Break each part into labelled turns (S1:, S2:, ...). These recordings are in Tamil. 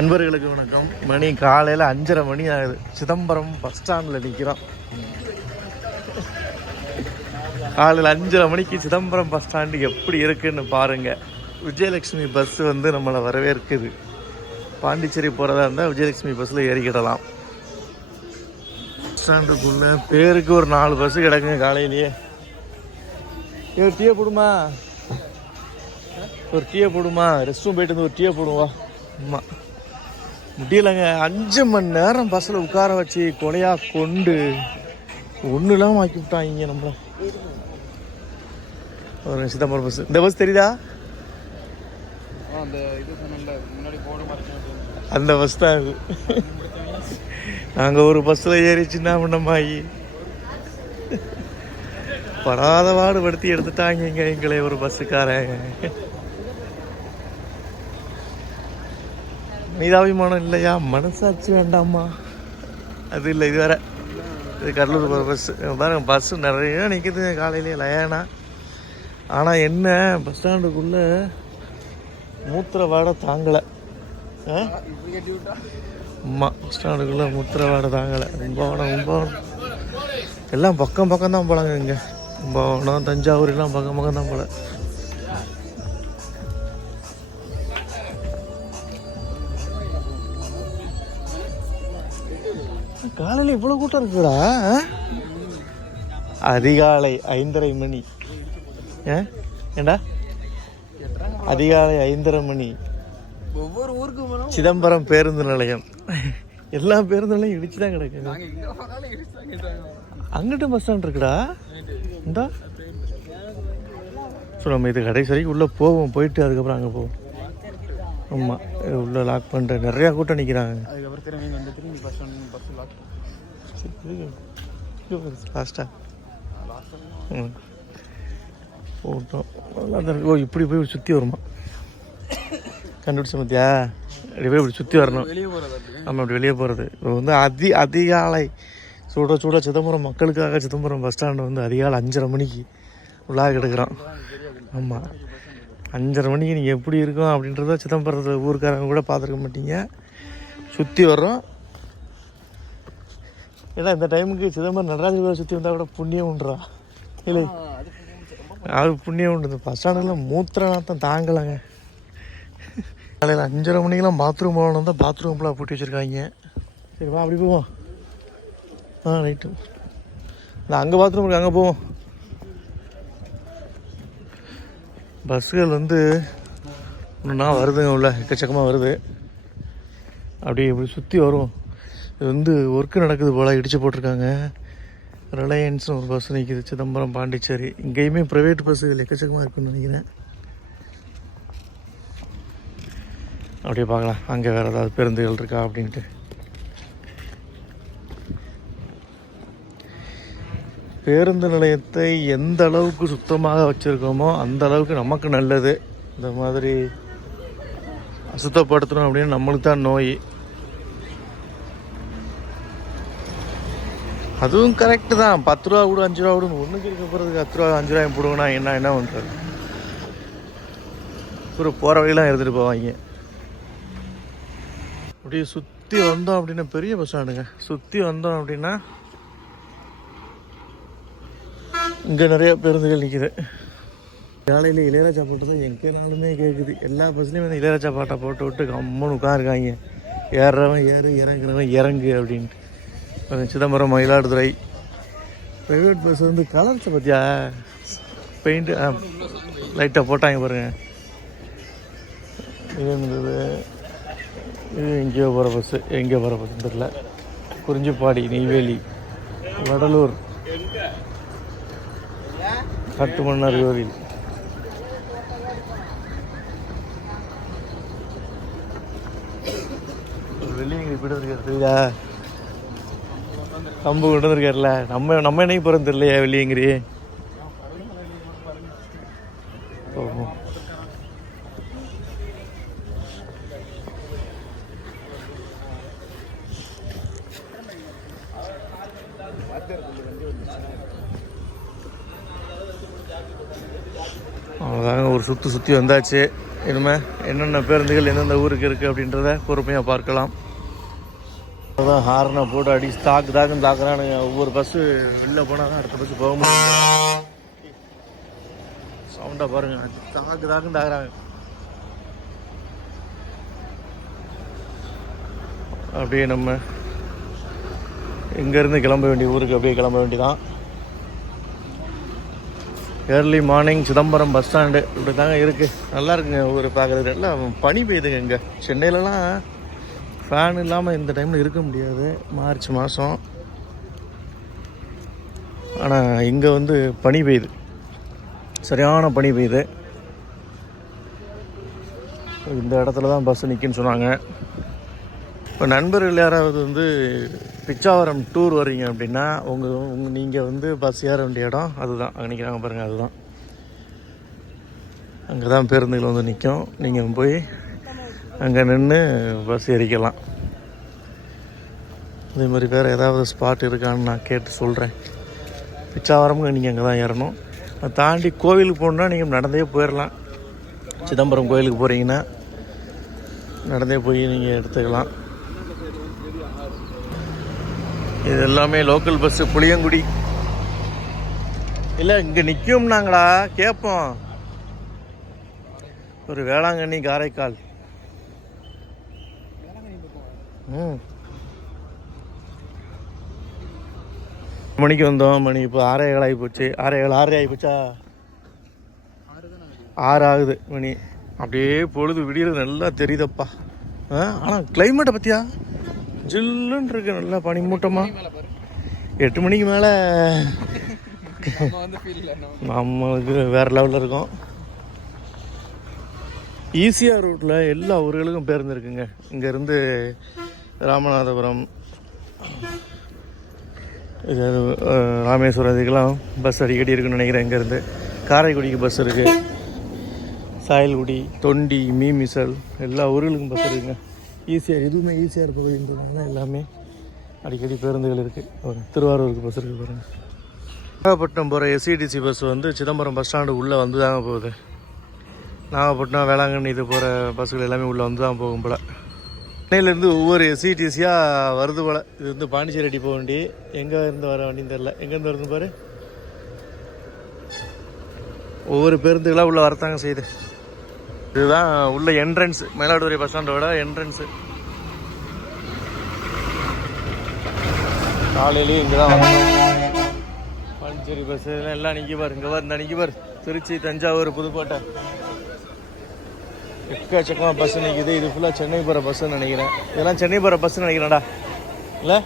S1: நண்பர்களுக்கு வணக்கம். மணி காலையில் அஞ்சரை மணி ஆகுது. சிதம்பரம் பஸ் ஸ்டாண்டில் நிற்கிறோம் காலையில் அஞ்சரை மணிக்கு சிதம்பரம் பஸ் ஸ்டாண்டு எப்படி இருக்குன்னு பாருங்கள் விஜயலட்சுமி பஸ் வந்து நம்மளை வரவேற்குது. பாண்டிச்சேரி போகிறதா இருந்தால் விஜயலட்சுமி பஸ்ஸில் ஏறிக்கிடலாம். பஸ் ஸ்டாண்டுக்குள்ளே பேருக்கு ஒரு நாலு பஸ்ஸு கிடக்குங்க காலையிலேயே. ஏ டீயை போடுமா? ஒரு டீயை போடுமா? ரெஸ்ட் ரூம் போயிட்டு வந்து ஒரு டீயை போடுவா. ஆமாம் முடியலைங்க. அஞ்சு மணி நேரம் பஸ்ஸில் உட்கார வச்சு கொலையாக கொண்டு ஒன்றுலாம் ஆக்கி விட்டாங்க நம்மள. ஒரு சிதம்பரம் பஸ் இந்த பஸ் தெரியுதா?
S2: அந்த முன்னாடி
S1: அந்த பஸ் தான் இது. நாங்கள் ஒரு பஸ்ஸில் ஏறி சின்ன பண்ணமாயி? படாத பாடுபடுத்தி எடுத்துட்டாங்க எங்களை ஒரு பஸ்ஸுக்காரங்க நீதாபிமானம் இல்லையா? மனசாட்சி வேண்டாமா? அது இல்லை இது வேற. இது கடலூர் போகிற பஸ்ஸு பாருங்கள் பஸ்ஸு நிறைய நிற்குது காலையிலே லயானா. ஆனால் என்ன பஸ் ஸ்டாண்டுக்குள்ளே மூத்திர வாடை தாங்கலை அம்மா பஸ் ஸ்டாண்டுக்குள்ளே மூத்திர வாடை தாங்கலை. கும்பகோணம் கும்பகோணம். எல்லாம் பக்கம் பக்கம் தான் போலாங்க இங்கே. கும்பகோணம் தஞ்சாவூர் எல்லாம் பக்கம் பக்கம் தான் போல. காலையில் இவ்வளோ கூட்டம் இருக்குடா? அதிகாலை ஐந்தரை மணி. ஏண்டா? அதிகாலை ஐந்தரை மணி.
S2: ஒவ்வொரு ஊருக்கு
S1: சிதம்பரம் பேருந்து நிலையம். எல்லா பேருந்து நிலையம் இடிச்சு தான்
S2: இடிச்சாங்க
S1: அங்கிட்டு பஸ் ஸ்டாண்ட் இருக்குடா. இந்தா. ஸோ நம்ம இது கடைசி வரைக்கும் உள்ளே போவோம். போயிட்டு அதுக்கப்புறம் அங்கே போவோம். ஆமாம் உள்ளே லாக் பண்ணிட்டு நிறையா கூட்டம் நிற்கிறாங்க
S2: அதுக்கப்புறம் திரும்பி வந்து திரும்பி பஸ் பஸ் லாக்
S1: லாஸ்ட்டாக ம். போட்டோம். நல்லா தான் இருக்கு. ஓ இப்படி போய் சுற்றி வருமா கண்டுபிடிச்ச மத்தியா இப்படி போய் இப்படி சுற்றி வரணும். நம்ம அப்படி. வெளியே போகிறது இப்போ வந்து அதி அதிகாலை சுட சுட சிதம்பரம் மக்களுக்காக சிதம்பரம் பஸ் ஸ்டாண்டு வந்து அதிகாலை அஞ்சரை மணிக்கு உள்ளாக எடுக்கிறோம் ஆமாம் அஞ்சரை மணிக்கு நீங்கள் எப்படி இருக்கும் அப்படின்றத சிதம்பரத்தில் ஊருக்காரங்க கூட பார்த்துருக்க மாட்டீங்க. சுற்றி வர்றோம். ஏன்னா இந்த டைமுக்கு சிதம்பரம் நடராஜ கோயில் சுற்றி வந்தால் கூட புண்ணியம் உண்டுறா இல்லை அது புண்ணியம் உண்டு இந்த பஸ் ஸ்டாண்டில் மூத்திர நாத்தம் தாங்கலைங்க. காலையில் அஞ்சரை மணிக்கெலாம் பாத்ரூம் போகணும் தான் பாத்ரூம் ஃபுல்லாக பூட்டி வச்சுருக்காங்க. சரி வா அப்படி போவோம். ஆ ரைட்டு நான் அங்கே பாத்ரூம் இருக்கு அங்கே போவோம். பஸ்ஸுகள் வந்து ஒன்றுனா வருதுங்க உள்ள எக்கச்சக்கமாக வருது. அப்படியே இப்படி சுற்றி வரும் வந்து ஒர்க்கு நடக்குது போல் இடிச்சு போட்டிருக்காங்க. ரிலையன்ஸ்னு ஒரு பஸ் நிற்கிது சிதம்பரம் பாண்டிச்சேரி. இங்கேயுமே ப்ரைவேட் பஸ்ஸுகள் எக்கச்சக்கமாக இருக்குன்னு நினைக்கிறேன். அப்படியே பார்க்கலாம். அங்கே வேறு ஏதாவது பேருந்துகள் இருக்கா அப்படின்ட்டு. பேருந்து நிலையத்தை எந்த அளவுக்கு சுத்தமாக வச்சுருக்கோமோ அந்த அளவுக்கு நமக்கு நல்லது. இந்த மாதிரி அசுத்தப்படுத்தணும் அப்படின்னு நம்மளுக்கு தான் நோய். அதுவும் கரெக்டு தான். பத்து ரூபா கூட அஞ்சு ரூபா கூட ஒன்றுக்கு இருக்க போகிறதுக்கு பத்து ரூபா அஞ்சு ரூபாய் போடுவோம்னா என்ன என்ன பண்ணுறது ஒரு போகிற வழியெல்லாம் எடுத்துகிட்டு போவாங்க. அப்படியே சுற்றி வந்தோம் அப்படின்னா பெரிய பஸ் ஸ்டாண்டுங்க. சுற்றி வந்தோம் அப்படின்னா இங்கே நிறைய பேருந்துகள் நிற்கிது காலையில் இளையராஜா பாட்டு தான் எங்கேனாலுமே கேட்குது எல்லா பஸ்லேயும் வந்து இளையராஜா பாட்டை போட்டு விட்டு கம்மனு உட்காருக்காங்க ஏறுறவன் ஏறு இறங்குறவன் இறங்கு அப்படின்ட்டு. சிதம்பரம் மயிலாடுதுறை. ப்ரைவேட் பஸ் வந்து கலர்ஸை பற்றியா பெயிண்ட்டு லைட்டாக போட்டாங்க பாருங்க. இது இருந்தது இது எங்கேயோ போகிற பஸ்ஸு எங்கேயோ போகிற பஸ்ஸு தெரியல. குறிஞ்சிப்பாடி நெய்வேலி வடலூர். கட்டுமன்னார் கோவில். வெள்ளியங்கிரி போய்ட்டு வந்துருக்காரு தெரியுதா கம்பு கொண்டு வந்திருக்காருல நம்ம நம்ம என்னைக்கு போகிறோம் தெரியலையா வெளியேங்கிறி அவ்வளோதாங்க ஒரு சுற்று சுற்றி வந்தாச்சு. இனிமேல் என்னென்ன பேருந்துகள் எந்தெந்த ஊருக்கு இருக்குது அப்படின்றத பொறுமையாக பார்க்கலாம். அதான் ஹார்னை போட்டு அடி தாக்கு தாக்குன்னு தாக்குறானுங்க. ஒவ்வொரு பஸ்ஸு வெளில போனால் தான் அடுத்த பஸ்ஸு போக முடியும். சவுண்டாக பாருங்க. தாக்கு தாக்குன்னு தாக்குறாங்க. அப்படியே நம்ம இங்கேருந்து கிளம்ப வேண்டிய ஊருக்கு அப்படியே கிளம்ப வேண்டியதான் early morning Chidambaram bus stand இப்படி தாங்க இருக்குது நல்லா இருக்குங்க ஊர் பார்க்குறது எல்லாம் பனி பெய்யுதுங்க இங்கே. சென்னையிலலாம் ஃபேன் இல்லாமல் இந்த டைமில் இருக்க முடியாது. மார்ச் மாதம் ஆனால் இங்கே வந்து பனி பெய்யுது. சரியான பனி பெய்யுது. இந்த இடத்துல தான் பஸ்ஸு நிற்குன்னு சொன்னாங்க. இப்போ நண்பர்கள் யாராவது வந்து பிச்சாவரம் டூர் வர்றீங்க அப்படின்னா உங்கள் உங்கள் நீங்கள் வந்து பஸ் ஏற வேண்டிய இடம் அதுதான். அங்கே நிற்கிறாங்க பாருங்கள் அதுதான். அங்கே தான் பேருந்துகள் வந்து நிற்கும் நீங்கள் போய் அங்கே நின்று பஸ் ஏறிக்கலாம். அதே மாதிரி வேறு ஏதாவது ஸ்பாட் இருக்கான்னு நான் கேட்டு சொல்கிறேன் பிச்சாவரமும் நீங்கள் அங்கே தான் ஏறணும். அதை தாண்டி கோவிலுக்கு போகணுன்னா நீங்கள் நடந்தே போயிடலாம் சிதம்பரம் கோயிலுக்கு போகிறீங்கன்னா நடந்தே போய் நீங்கள் எடுத்துக்கலாம். இது எல்லாமே லோக்கல் பஸ்ஸு புளியங்குடி. இல்லை இங்கே நிற்கும்னாங்களா கேட்போம் ஒரு வேளாங்கண்ணி காரைக்கால் ம் மணிக்கு வந்தோம். மணி இப்போ ஆறே ஏழு ஆகி போச்சு. ஆறே ஏழு ஆறரை ஆகி போச்சா? ஆறு ஆகுது மணி. அப்படியே பொழுது விடியறது நல்லா தெரியுதப்பா. ஆ ஆனால் கிளைமேட்டை பற்றியா ஜில்லுன்னு இருக்கு. நல்லா பனிமூட்டமா.
S2: மேலே
S1: எட்டு மணிக்கு மேலே
S2: நம்ம
S1: நம்மளுக்கு வேறு லெவலில் இருக்கும். ஈஸியாக ரூட்டில் எல்லா ஊர்களுக்கும் பேருந்து இருக்குங்க. இங்கேருந்து ராமநாதபுரம். இது ராமேஸ்வரம் இதுக்கெல்லாம் பஸ் அடிக்கடி இருக்குன்னு நினைக்கிறேன் இங்கேருந்து. காரைக்குடிக்கு பஸ் இருக்குது சாயல்குடி தொண்டி மீமிசல் எல்லா ஊர்களுக்கும் பஸ் இருக்குங்க. ஈஸியாக எதுவுமே ஈஸியாக இருப்பதுன்னு சொன்னாங்கன்னா எல்லாமே அடிக்கடி பேருந்துகள் இருக்குது திருவாரூருக்கு பஸ் இருக்குது பாருங்கள் நாகப்பட்டினம் போகிற எஸ்சிடிசி பஸ் வந்து சிதம்பரம் பஸ் ஸ்டாண்டு உள்ளே வந்து தாங்க போகுது. நாகப்பட்டினம் வேளாங்கண்ணி இது போகிற பஸ்ஸுகள் எல்லாமே உள்ளே வந்து தான் போகும் போல். சென்னையிலேருந்து ஒவ்வொரு எஸ்சிடிசியாக வருது போல். இது வந்து பாண்டிச்சேரி அடி போக வண்டி. எங்கே இருந்து வர வண்டின்னு தெரில எங்கேருந்து வருதுன்னு பாரு. ஒவ்வொரு பேருந்துகளாக உள்ளே வரத்தாங்க செய்யுது. இதுதான் உள்ள என்ட்ரன்ஸ் மயிலாடுதுறை பஸ் ஸ்டாண்டோட என்ட்ரன்ஸு காலையிலேயே இங்கே தான் வரணும் பாண்டிச்சேரி பஸ் எல்லாம் நிற்கி பாரு. இங்கே பாரு இந்த நிற்கி பாரு. திருச்சி தஞ்சாவூர் புதுக்கோட்டை. எக்கச்சக்கமாக பஸ் நிற்கிது இது ஃபுல்லாக சென்னை போகிற பஸ்ஸுன்னு நினைக்கிறேன். இதெல்லாம் சென்னை போகிற பஸ்ஸுன்னு நினைக்கிறேன்டா. இல்லை?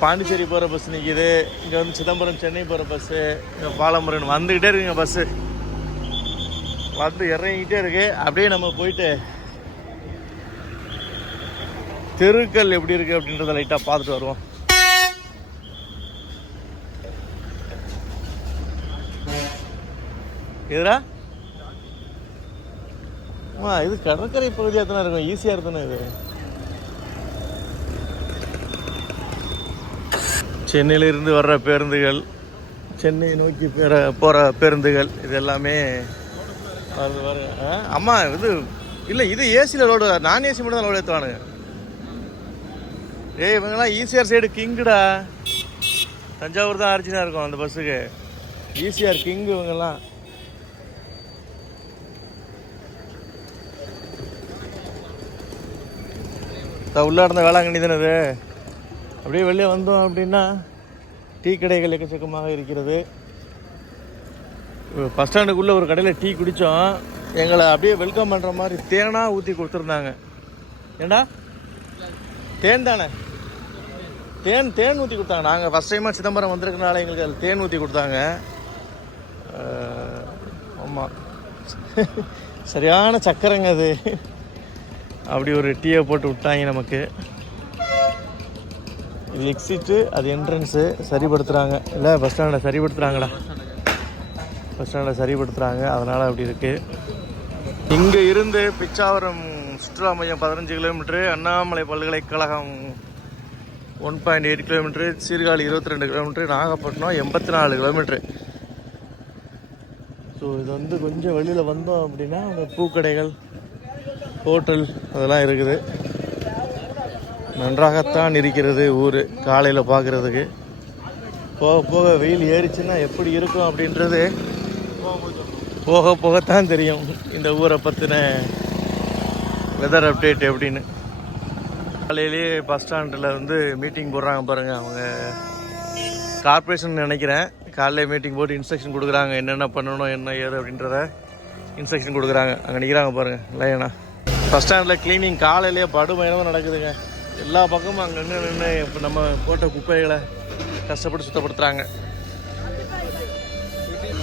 S1: பாண்டிச்சேரி போகிற பஸ் நிற்கிது இங்கே வந்து சிதம்பரம் சென்னை போகிற பஸ்ஸு இங்கே பாலமுருகன் வந்துக்கிட்டே இருக்குங்க பஸ்ஸு வந்து இறங்கிக்கிட்டே இருக்கு. அப்படியே நம்ம போயிட்டு தெருக்கள் எப்படி இருக்கு அப்படின்றத லைட்டாக பார்த்துட்டு வருவோம். எதுரா ஆ இது கடற்கரை பகுதியாக தானே இருக்கும். ஈஸியாக இருக்கணும் இது. சென்னையிலிருந்து வர்ற பேருந்துகள் சென்னை நோக்கி பேர போகிற பேருந்துகள் இது எல்லாமே வருது வருது. ஆ, அம்மா இது இல்லை இது ஏசியில் லோடு நான் ஏசி மட்டும் தான் லோடு ஏற்றுவானுங்க ஏய் இவங்கெல்லாம் ஈசிஆர் சைடு கிங்குடா. தஞ்சாவூர் தான் அரிஜினாக இருக்கும் அந்த பஸ்ஸுக்கு ஈசிஆர் கிங்கு இவங்கெல்லாம். உள்ளே உள்ள இருந்த வேளாங்கண்ணி தானே அப்படியே வெளியே வந்தோம் அப்படின்னா டீ கடைகள் எக்கச்சக்கமாக இருக்கிறது. பஸ் ஸ்டாண்டுக்குள்ளே ஒரு கடையில் டீ குடித்தோம் எங்களை அப்படியே வெல்கம் பண்ணுற மாதிரி தேனாக ஊற்றி கொடுத்துருந்தாங்க. ஏண்டா? தேன் தானே? தேன் தேன் ஊற்றி கொடுத்தாங்க. நாங்கள் ஃபஸ்ட் டைமாக சிதம்பரம் வந்திருக்கனால எங்களுக்கு அதில் தேன் ஊற்றி கொடுத்தாங்க. ஆமாம் சரியான சக்கரைங்க அது. அப்படி ஒரு டீயை போட்டு விட்டாங்க நமக்கு. இது எக்ஸிட்டு அது என்ட்ரன்ஸு சரிப்படுத்துகிறாங்க இல்லை பஸ் ஸ்டாண்டை சரிப்படுத்துகிறாங்களா பஸ் ஸ்டாண்டை சரிப்படுத்துகிறாங்க அதனால் அப்படி இருக்குது இங்கே இருந்து பிச்சாவரம் சுற்றுலா மையம் பதினஞ்சு கிலோமீட்டரு அண்ணாமலை பல்கலைக்கழகம் one point eight kilometre Sirkazhi இருபத்தி ரெண்டு கிலோமீட்டரு நாகப்பட்டினம் எண்பத்தி நாலு கிலோமீட்டரு. ஸோ இது வந்து கொஞ்சம் வெளியில் வந்தோம் அப்படின்னா அந்த பூக்கடைகள் ஹோட்டல் அதெல்லாம் இருக்குது. நன்றாகத்தான் இருக்கிறது ஊர் காலையில் பார்க்குறதுக்கு போக போக வெயில் ஏறிச்சுன்னா எப்படி இருக்கும் அப்படின்றது போக போகத்தான் தெரியும் இந்த ஊரை பற்றின வெதர் அப்டேட் எப்படின்னு. காலையிலேயே பஸ் ஸ்டாண்டில் வந்து மீட்டிங் போடுறாங்க பாருங்கள் அவங்க கார்ப்பரேஷன் நினைக்கிறேன். காலையில் மீட்டிங் போட்டு இன்ஸ்ட்ரக்ஷன் கொடுக்குறாங்க என்னென்ன பண்ணணும் என்ன ஏது அப்படின்றத இன்ஸ்ட்ரக்ஷன் கொடுக்குறாங்க. அங்கே நிற்கிறாங்க பாருங்கள் இல்லையாண்ணா பஸ் ஸ்டாண்டில் க்ளீனிங் காலையிலேயே படுமயமாக நடக்குதுங்க. எல்லா பக்கமும் அங்கே நின்று நின்று இப்போ நம்ம போட்ட குப்பைகளை கஷ்டப்பட்டு சுத்தப்படுத்துகிறாங்க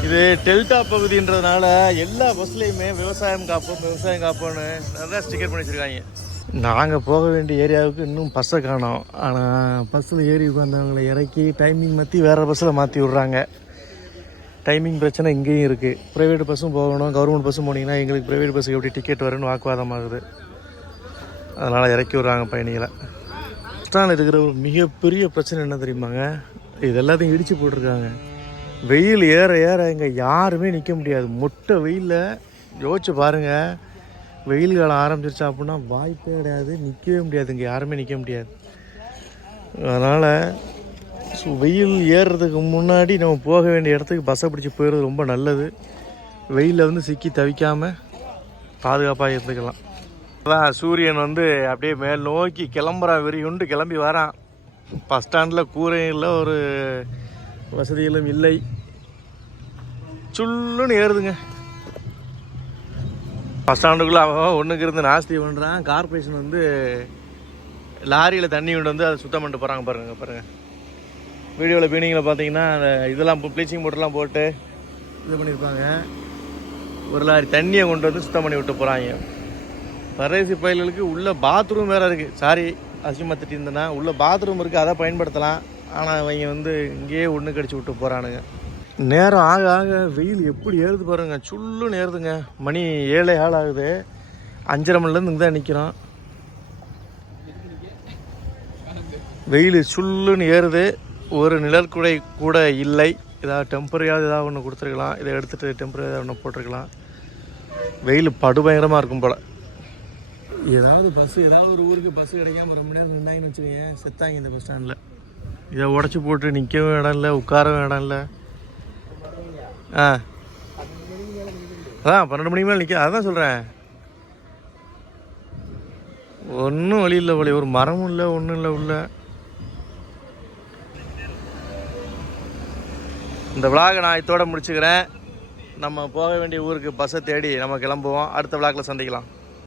S1: இது டெல்டா பகுதின்றதுனால எல்லா பஸ்லேயுமே விவசாயம் காப்போம் விவசாயம் காப்போம்னு நிறையா ஸ்டிக்கர் பண்ணி வச்சுருக்காங்க. நாங்கள் போக வேண்டிய ஏரியாவுக்கு இன்னும் பஸ்ஸை காணோம். ஆனால் பஸ்ஸில் ஏறி உட்காந்தவங்களை இறக்கி டைமிங் மாற்றி வேறு பஸ்ஸில் மாற்றி விட்றாங்க. டைமிங் பிரச்சனை இங்கேயும் இருக்குது ப்ரைவேட் பஸ்ஸும் போகணும். கவர்மெண்ட் பஸ்ஸும் போனீங்கன்னா எங்களுக்கு ப்ரைவேட் பஸ்ஸுக்கு எப்படி டிக்கெட் வரும்னு வாக்குவாதம் ஆகுது. அதனால் இறக்கி விட்றாங்க பயணிகளை. ஸ்டாண்டில் இருக்கிற ஒரு மிகப்பெரிய பிரச்சனை என்ன தெரியுமாங்க? இது எல்லாத்தையும் இடித்து போட்டிருக்காங்க. வெயில் ஏற ஏற இங்கே யாருமே நிற்க முடியாது. மொட்டை வெயிலில் யோசிச்சு பாருங்கள் வெயில் காலம் ஆரம்பிச்சிருச்சா அப்படின்னா வாய்ப்பே கிடையாது நிற்கவே முடியாது இங்கே யாருமே நிற்க முடியாது. அதனால் ஸோ வெயில் ஏறுறதுக்கு முன்னாடி நம்ம போக வேண்டிய இடத்துக்கு பஸ்ஸை பிடிச்சி போயிடுறது ரொம்ப நல்லது. வெயிலில் வந்து சிக்கி தவிக்காமல் பாதுகாப்பாக இருந்துக்கலாம். அதான் சூரியன் வந்து அப்படியே மேல் நோக்கி கிளம்புறான் வெறி உண்டு கிளம்பி வரான். பஸ் ஸ்டாண்டில் கூரையில் இல்லை ஒரு வசதிகளும் இல்லை. சுள்ளுன்னு ஏறுதுங்க. பஸ் ஸ்டாண்டுக்குள்ளே அவன் ஒன்றுக்கு இருந்து நாஸ்தி பண்ணுறான் கார்பரேஷன் வந்து லாரியில் தண்ணி கொண்டு வந்து அதை சுத்தம் பண்ணிட்டு போகிறாங்க பாருங்க பாருங்கள் வீடியோவில் பீனிங்கில் பார்த்தீங்கன்னா இதெல்லாம் ப்ளீச்சிங் பவுடர்லாம் போட்டு இது பண்ணியிருப்பாங்க ஒரு லாரி தண்ணியை கொண்டு வந்து சுத்தம் பண்ணி விட்டு போகிறாங்க பரதேசி பயில்களுக்கு உள்ள பாத்ரூம் வேறு இருக்குது சாரி அசிங்கமாக இருந்தேன்னா உள்ள பாத்ரூம் இருக்குது அதை பயன்படுத்தலாம். ஆனால் அவங்க வந்து இங்கேயே ஒன்று கடிச்சு விட்டு போகிறானுங்க நேரம் ஆக ஆக வெயில் எப்படி ஏறுது பாருங்க. சுள்ளுன்னு ஏறுதுங்க. மணி ஏழை ஆள் ஆகுது. அஞ்சரை மணிலேருந்து இங்கே தான் நிற்கிறோம் வெயில் சுள்ளுன்னு ஏறுது. ஒரு நிழற்குடை கூட இல்லை. ஏதாவது டெம்பரரியாவது ஏதாவது ஒன்று கொடுத்துருக்கலாம். இதை எடுத்துகிட்டு டெம்பரரி ஏதாவது ஒன்று போட்டிருக்கலாம். வெயில் படுபயங்கரமாக இருக்கும் போல். ஏதாவது பஸ்ஸு ஏதாவது ஒரு ஊருக்கு பஸ் கிடைக்காம ரொம்ப நேரம் நின்னாங்கன்னு வச்சுக்கோங்க செத்தாங்க இந்த பஸ் ஸ்டாண்டில் இதை உடச்சி போட்டு நிற்கவும் இடம் இல்லை உட்காரவும் இடம் இல்லை. ஆ. அதான் பன்னெண்டு மணிக்கு மேலே நிற்க அதான் சொல்கிறேன் ஒன்றும் வழி இல்லை வழி ஒரு மரமும் இல்லை ஒன்றும் இல்லை உள்ள. இந்த விளாகை நான் இதோட முடிச்சுக்கிறேன். நம்ம போக வேண்டிய ஊருக்கு பஸ்ஸை தேடி நம்ம கிளம்புவோம். அடுத்த விளாகில் சந்திக்கலாம்.